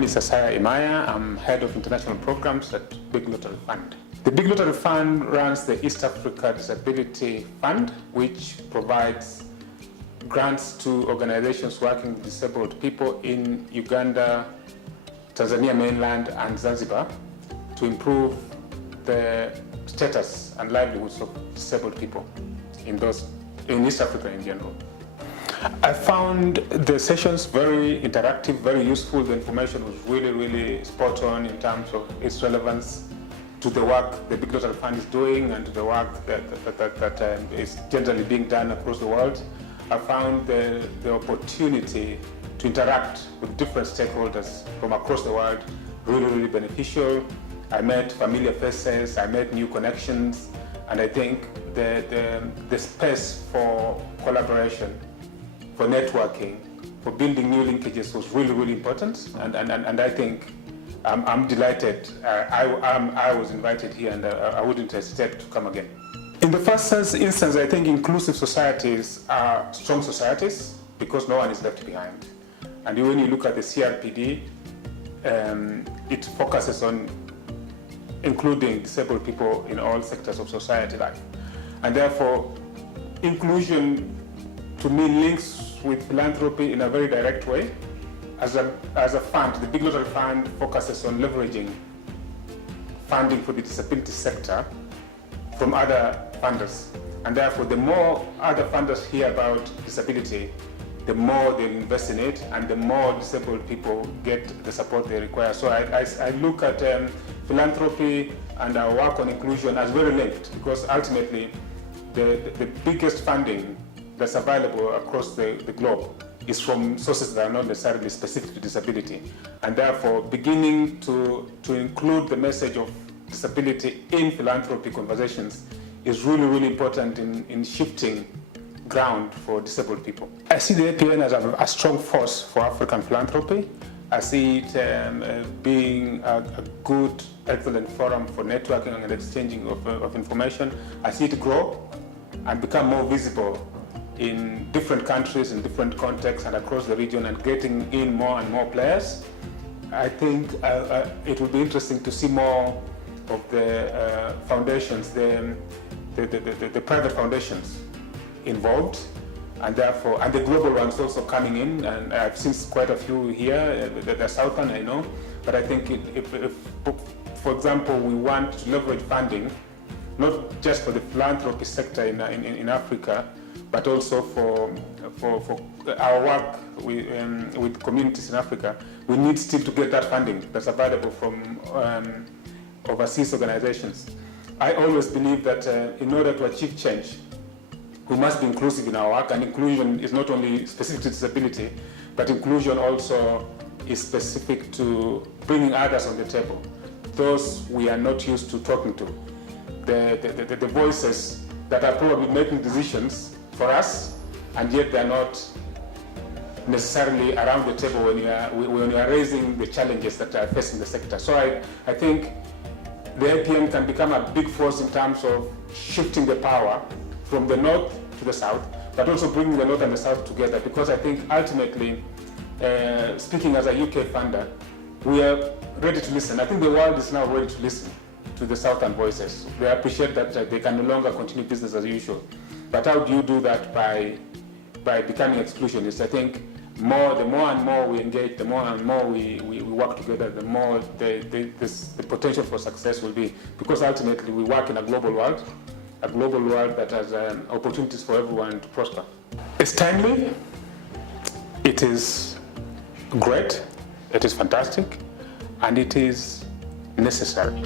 name is Asayya Imaya. I'm head of international programs at Big Lottery Fund. The Big Lottery Fund runs the East Africa Disability Fund, which provides grants to organizations working with disabled people in Uganda, Tanzania mainland, and Zanzibar to improve the status and livelihoods of disabled people in East Africa in general. I found the sessions very interactive, very useful. The information was really spot on in terms of its relevance to the work the Big Lottery Fund is doing and to the work that is generally being done across the world. I found the opportunity to interact with different stakeholders from across the world really beneficial. I met familiar faces, I met new connections, and I think the space for collaboration, for networking, for building new linkages was really important, and I think I'm delighted. I was invited here, and I wouldn't hesitate to come again. In the first instance, I think inclusive societies are strong societies because no one is left behind. And when you look at the CRPD, it focuses on including disabled people in all sectors of society life. And therefore, inclusion to me links with philanthropy in a very direct way. As a fund, the Big Lottery Fund focuses on leveraging funding for the disability sector from other funders. And therefore, the more other funders hear about disability, the more they invest in it, and the more disabled people get the support they require. So I look at philanthropy and our work on inclusion as very linked, because ultimately the biggest funding that's available across the globe is from sources that are not necessarily specific to disability. And therefore, beginning to include the message of disability in philanthropy conversations is really important in shifting ground for disabled people. I see the APN as a strong force for African philanthropy. I see it being a good, excellent forum for networking and exchanging of information. I see it grow and become more visible in different countries, in different contexts and across the region, and getting in more and more players. I think it will be interesting to see more of the foundations, the private foundations involved, and therefore, and the global ones also coming in, and I've seen quite a few here, the Southern I know, but I think if, for example, we want to leverage funding, not just for the philanthropy sector in Africa, but also for our work with communities in Africa, we need still to get that funding that's available from overseas organizations. I always believe that in order to achieve change, we must be inclusive in our work, and inclusion is not only specific to disability, but inclusion also is specific to bringing others on the table, those we are not used to talking to, the voices that are probably making decisions for us, and yet they're not necessarily around the table when you are raising the challenges that are facing the sector. So I think the APN can become a big force in terms of shifting the power from the north to the south, but also bringing the north and the south together, because I think ultimately, speaking as a UK funder, we are ready to listen. I think the world is now ready to listen to the southern voices. They appreciate that they can no longer continue business as usual. But how do you do that by becoming exclusionists? I think the more and more we engage, the more and more we work together, the more the potential for success will be. Because ultimately we work in a global world that has opportunities for everyone to prosper. It's timely, it is great, it is fantastic, and it is necessary.